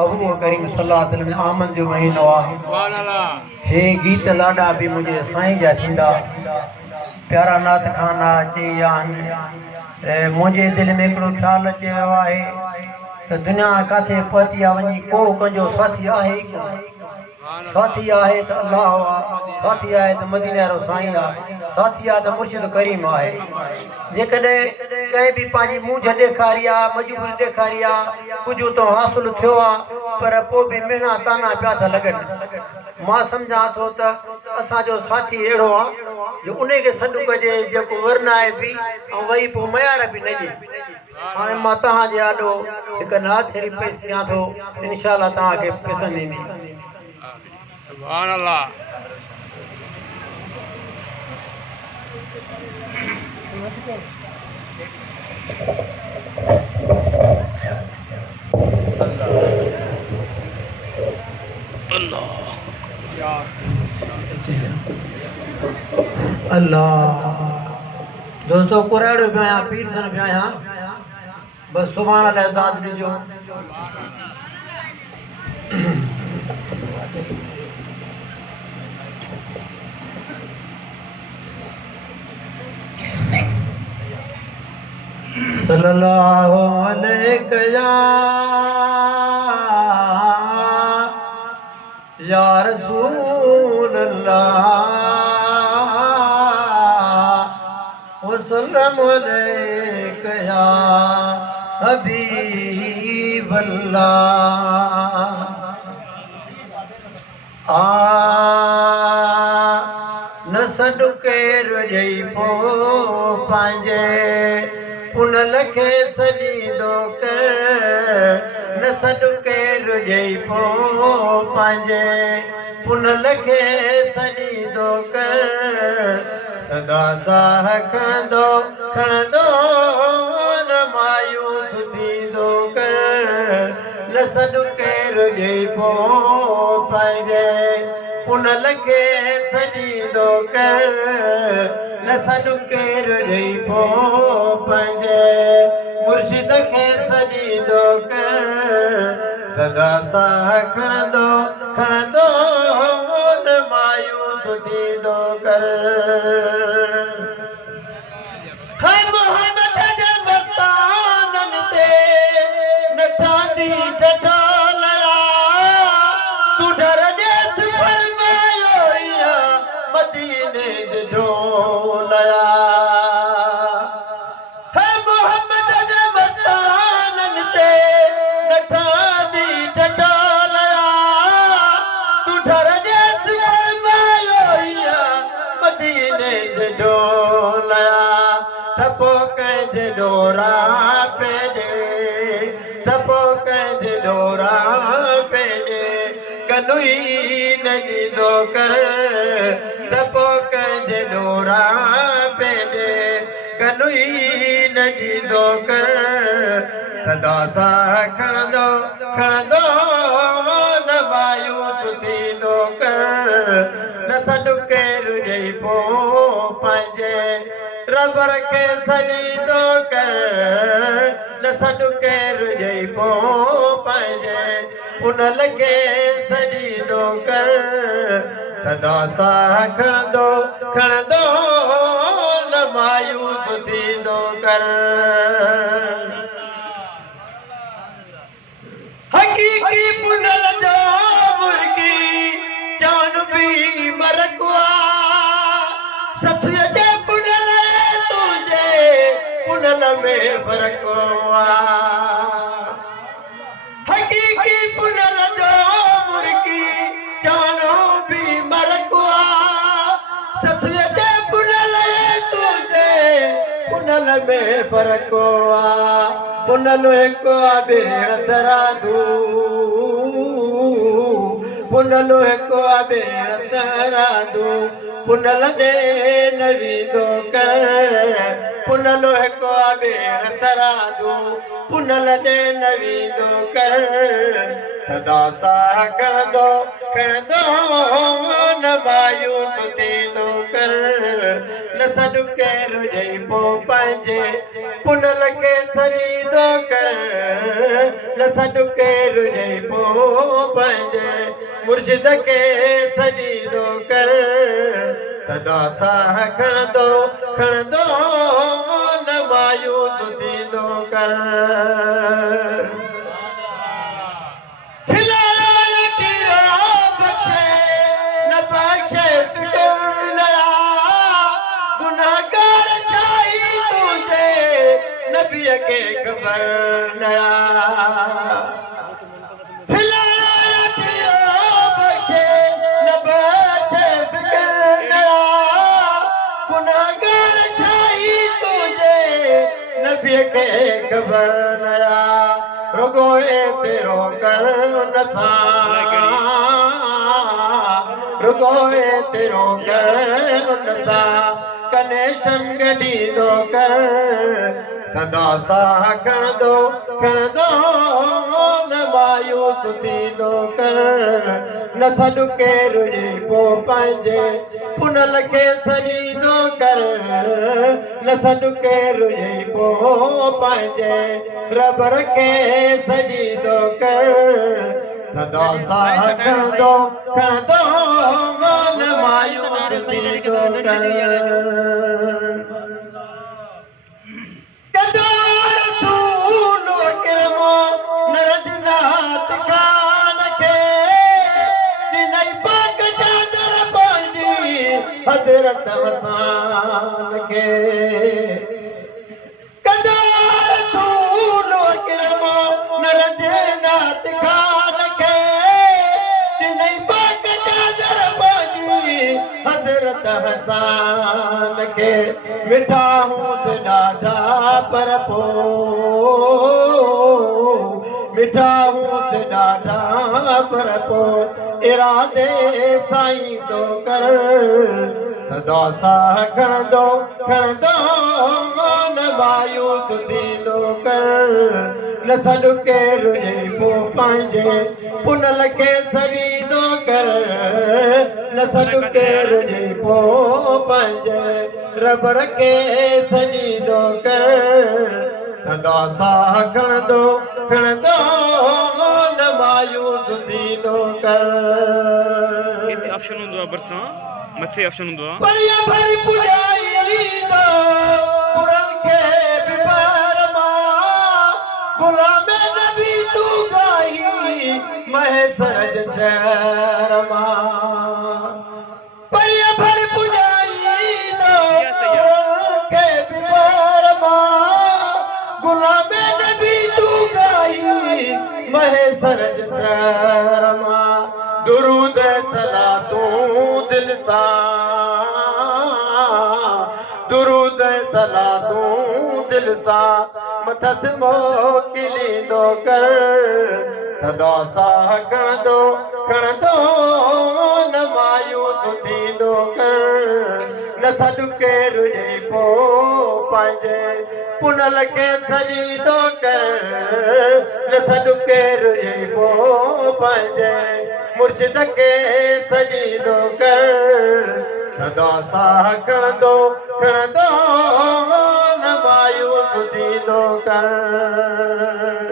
महबूब करीम सल्लल्लाहु अलैहि वसल्लम आमद जो महीनो आहे। सुभान अल्लाह। हे गीत लाॾा बि मुंहिंजे साईं जा थींदा। प्यारा नाथ खाना चई आहिनि मुंहिंजे दिलि में हिकिड़ो ख़्यालु अची वियो आहे त दुनिया किथे पहुती आहे वञी को कंहिंजो साथी आहे ई कोन। साथी आहे त अलाह आहे, साथी आहे त मदीने वारो साईं आहे, साथी आहे त मुर्शिद करीम आहे। जेकॾहिं कंहिं बि पंहिंजी मुंझ ॾेखारी आहे, मजबूरी ॾेखारी आहे, कुझु तो हासिलु थियो आहे पर पोइ बि मेणा ताना पिया था लॻनि। मां सम्झां थो त असांजो साथी अहिड़ो आहे जो उन खे सॾु कजे जेको वरनाए बि ऐं वरी पोइ मयार बि न ॾिए। हाणे मां तव्हांजे आॾो हिकु नात शरीफ़ पेश कयां थो, इनशा अल्लाह तव्हांखे पसंदि ईंदी। सुभान अल्लाह। अल्लाह दोस्तों कुराड़ो पिया आहियां, पीर सन पिया आहियां, बसि सुभाणे अलाए दाद ॾिजो। सल्लल्लाहु अलैहि या रसूल अल्लाह वसल्लम अलैहि या हबीब अल्लाह। न सॾु केरु ॾेई पोइ पंहिंजे पुन लखे सॼींदो कर। न सॾु केरु ॾेई पोइ पंहिंजे पुन लखे सॼींदो कर। सदा साह खणंदो खणंदो न मायूस थींदो कर। न सॾु केरु ॾेई पोइ पंहिंजे पुन लखे सॼींदो कर। न सॾु केरु ॾेई पोइ पंहिंजे मुर्शिद खे सॼींदो कर। सदा साह खणंदो खणंदो न मायूस थींदो कर। मोहम्मद जे मस्ताननि ते न ठहंदी छठोलया। तूं डर जेसि फरमायो मदीने जे ढोलया। मोहम्मद जे मस्ताननि ते न ठहंदी छठोलया। तूं डर जेसि फरमायो मदीने जे ढोलया। सपो कंहिंजे डोरा पेॾे, सपो कंहिंजे डोरा पेॾे कनुई न ॾींदो कर। सपो कंहिंजे डोरा पेॾे कनुई न ॾींदो कर। सदा साह खणंदो खणंदो न मायूस थींदो कर। न सॾु केरु ॾेई पोइ पंहिंजे रबर खे सॼींदो कर। न सॾु केरु ॾेई पोइ पंहिंजे उन लखे सॼींदो कर। सदा साह खणंदो खणंदो न मायूस थींदो कर। हक़ीक़ी पुनल जो मुर्गी जान बि मरकुआ। ससुअ जे पुनल तुंहिंजे पुनल में फ़र्क़ु आहे। हक़ीक़ी पुनल जो मुर्गी जानो बि मरकुआ। ससुअ जे पुनल तुंहिंजे पुनल में फ़र्क़ु आहे। पुनल हिकु आहे भेण तरादू। पुनल हिकु आहे भेण तरादू। पुनल ॾे न वींदो कर। पुनल हिकु आहे भेण तरादू। पुनल ॾे न वींदो कर। सदा साह खणंदो खणंदो न मायूस थींदो कर। न सॾु केरु ॾेई पोइ पंहिंजे पुनल खे सॼींदो कर। न सॾु केरु ॾेई पोइ पंहिंजे मुर्शिद खे सजीदो कर सदा साह खणंदो खणंदो न मायूस थींदो कर नबीअ खे ख़बर नया नबीअ खे ख़बर नया रुॻोए तेरो कर उन सां रुॻोए तेरो कर उन सां कनेक्शन ॾींदो कर सदा साह खणंदो खणंदो न मायूस थींदो कर न सॾु केरु पोइ पंहिंजे पुनल खे सॼींदो कर न सॾु केरु पोइ पंहिंजे रबर खे सॼींदो कर सदा साह खणंदो खणंदो न मायूस थींदो कर हज़रत वसान खे नरजनात खान खे हज़रत हसान खे मिठा हूंद ॾाढा पर पोइ मिठा हूंद ॾाढा पर पोइ इरादे साईं तो कर सदा साह खणंदो खणंदो न मायूस थींदो कर न सॾु केरु पोइ पंहिंजे पुनल खे सॼींदो कर न सॾु केरु पोइ पंहिंजे रबर खे सॼींदो कर सदा साह खणंदो खणंदो न मायूस थींदो कर ऑप्शन हूंदो आहे भरिसां मथे ऑप्शन हूंदो आहे परिया भरी पुॼाईंदो क़ुरान खे बि परमा ग़ुलाम नबी तूं गाई महेसर जे शहर मां परिया भरी पुॼाईंदो क़ुरान खे बि परमा ग़ुलाम नबी तूं गाई महेसर जे शहर मां दुरूद सलातूं दिल सां दुरूद सलातूं दिल सां मथस मोकिलींदो कर सदा साह खणंदो खणंदो न मायूस थींदो कर न सॾु केरु पोइ पंहिंजे पुनल खे सॼींदो कर न सॾु केरु पोइ पंहिंजे मुर्शिद खे सॼींदो कर सदा साह खणंदो खणंदो न मायूस थींदो कर